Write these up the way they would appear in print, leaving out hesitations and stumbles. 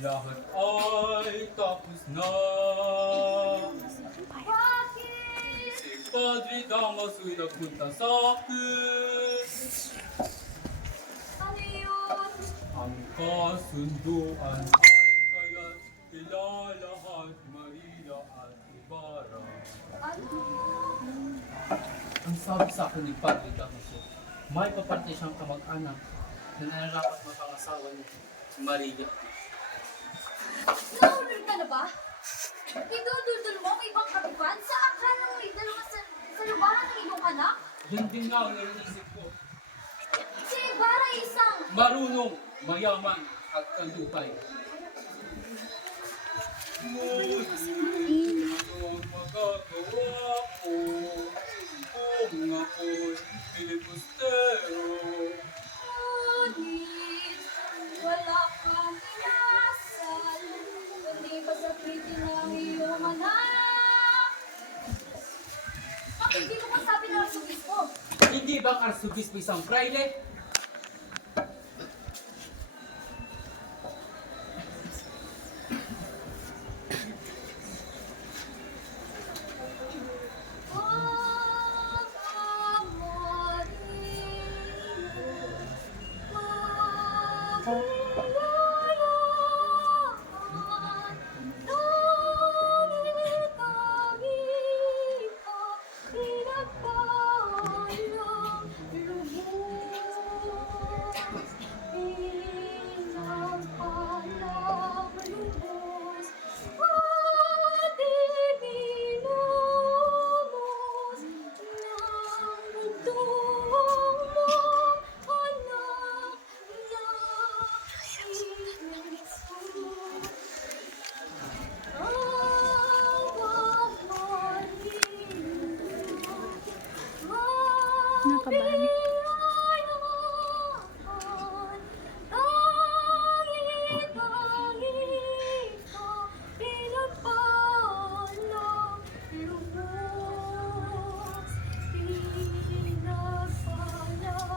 Lahat ay tapos na. Bakit? Si Padre Damaso'y nagpunta sa akin. Ano yun? Ang kasunduan ay kaya't ilalahat Maria at Ibarra. Ano? Ang sabi sa akin ni Padre Damaso, may paparte siyang kamag-anak na nararapat mapangasawa ni Maria. Naulol ka na ba? Idududul mo ang ibang kapipan sa akala mo may dalawa sa lubahan ng iyong anak? Yan din nga ang naiisip ko. Si Ibarra isang... Marunong, mayaman at kalupay. Ngunit ano magagawa ko kung ako'y filibustero? Ngunit wala kang inasal, kundi pasakitin ang iyong anak. Bakit di mo masabi na ang subis mo? Hindi ba ang arsubispo isang fraile? Nakabahan.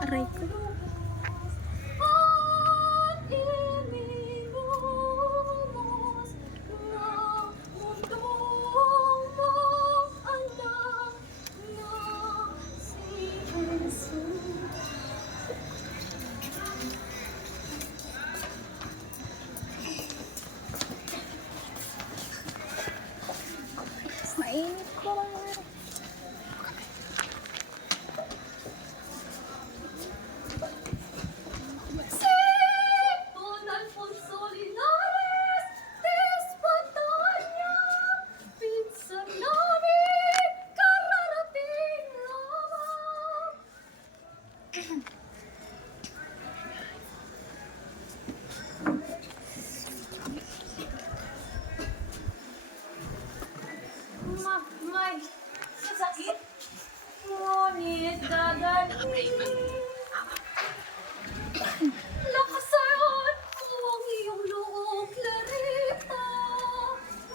Aray ko. Mainit ko lang. Don Alfonso Linares, Despatanya, pinsan namin, kararating lamang. May sasakit, ngunit gagaling. Lakasan mo ang iyong loob, Clarita.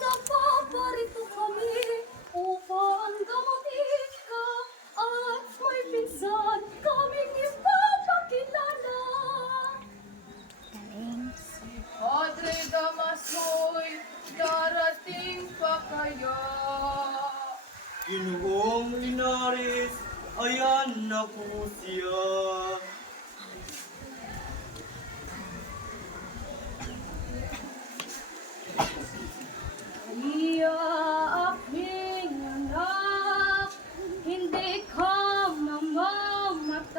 Napaparito kami upang gamutin ka at may pinsan kaming ipapakilala. Galing. Padre Damaso'y darating pa kaya? Ginoong Linares, ayan na po siya. Iya, aking anak, hindi ka mamamatay.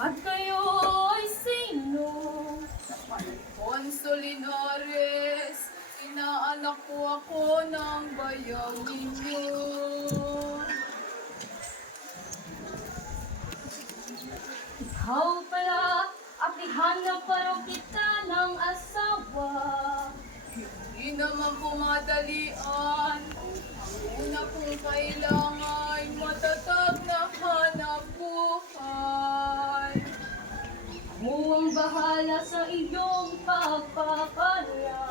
At kayo ay sino? Alfonso Linares, inaanak po ako ng bayaw ninyo. Ikaw pala, apihan na parang kita ng asawa. Hindi naman po madalian. Ang una kong kailangan ay matatag na hanap buhay. Ako ang bahala sa iyong pagpapala.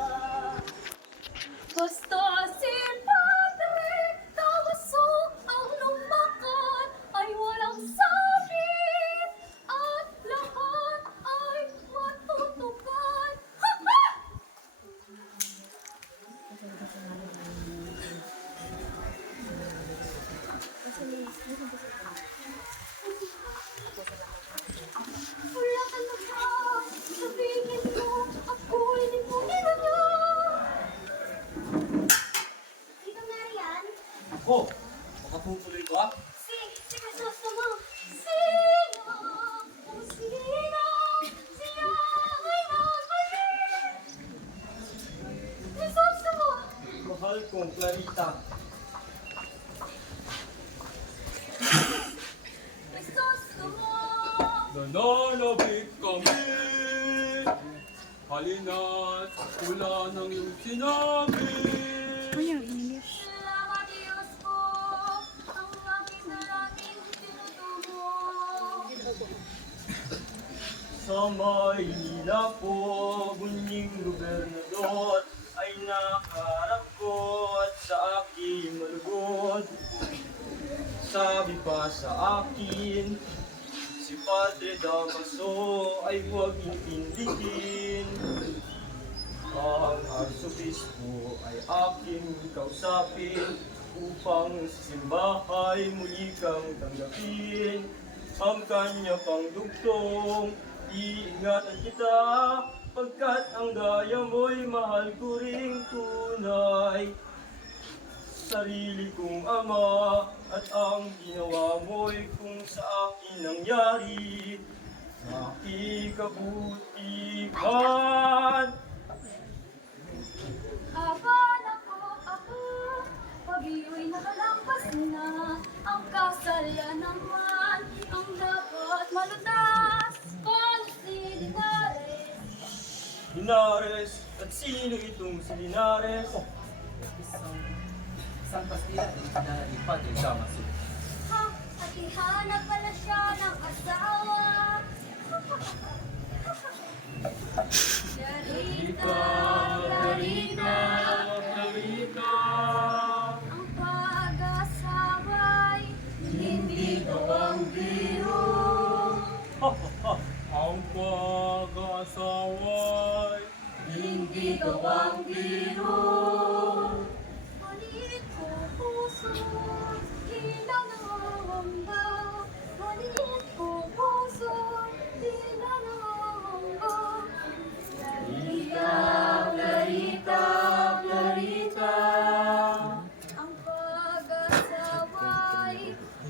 Basta si Padre Damaso ang lumakad ay walang sabit at lahat ay Oh, makatutuloy ka? Si Crisostomo. Sino? Kung sino? Siya ay nagmali. Crisostomo. Mahal kong Clarita. Crisostomo. Nananabik kami. Halina't wala nang iyong sinabi. Kuya, English. Salamat Diyos ko. Ang aking dalangin tinutubo. Sa Maynila po, muning gobernador ay nakaharap ko at sa aking malugod. Sabi pa sa akin, si Padre Damaso ay huwag intindihin. Ang arsobispo ay aking kausapin upang sa simbahay muli kang tanggapin. Ang kanya pang dugtong, iingatan kita, pagkat ang gaya mo'y mahal ko ring tunay. Sarili kong ama at ang ginawa mo'y kung sa akin nangyari. Sa aking kabutihan. Ako, pag iyo'y nakalampas na, ang kasalanan naman, ang dapat malutas, paano si Linares? Linares, at sino itong si Linares? Isang Pastila din sinala ni Padre Damaso. Ha, at ihanap pala siya ng asawa. Clarita, Clarita, Clarita. ang pag-asawa'y hindi gawang biro. Ang pag-asawa'y Hindi gawang biro. Maliit ko puso, tila nangangamba. Maliit ko puso, tila nangangamba. Clarita, Clarita, Clarita. Ang pag-asawa'y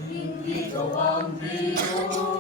hindi gawang biro.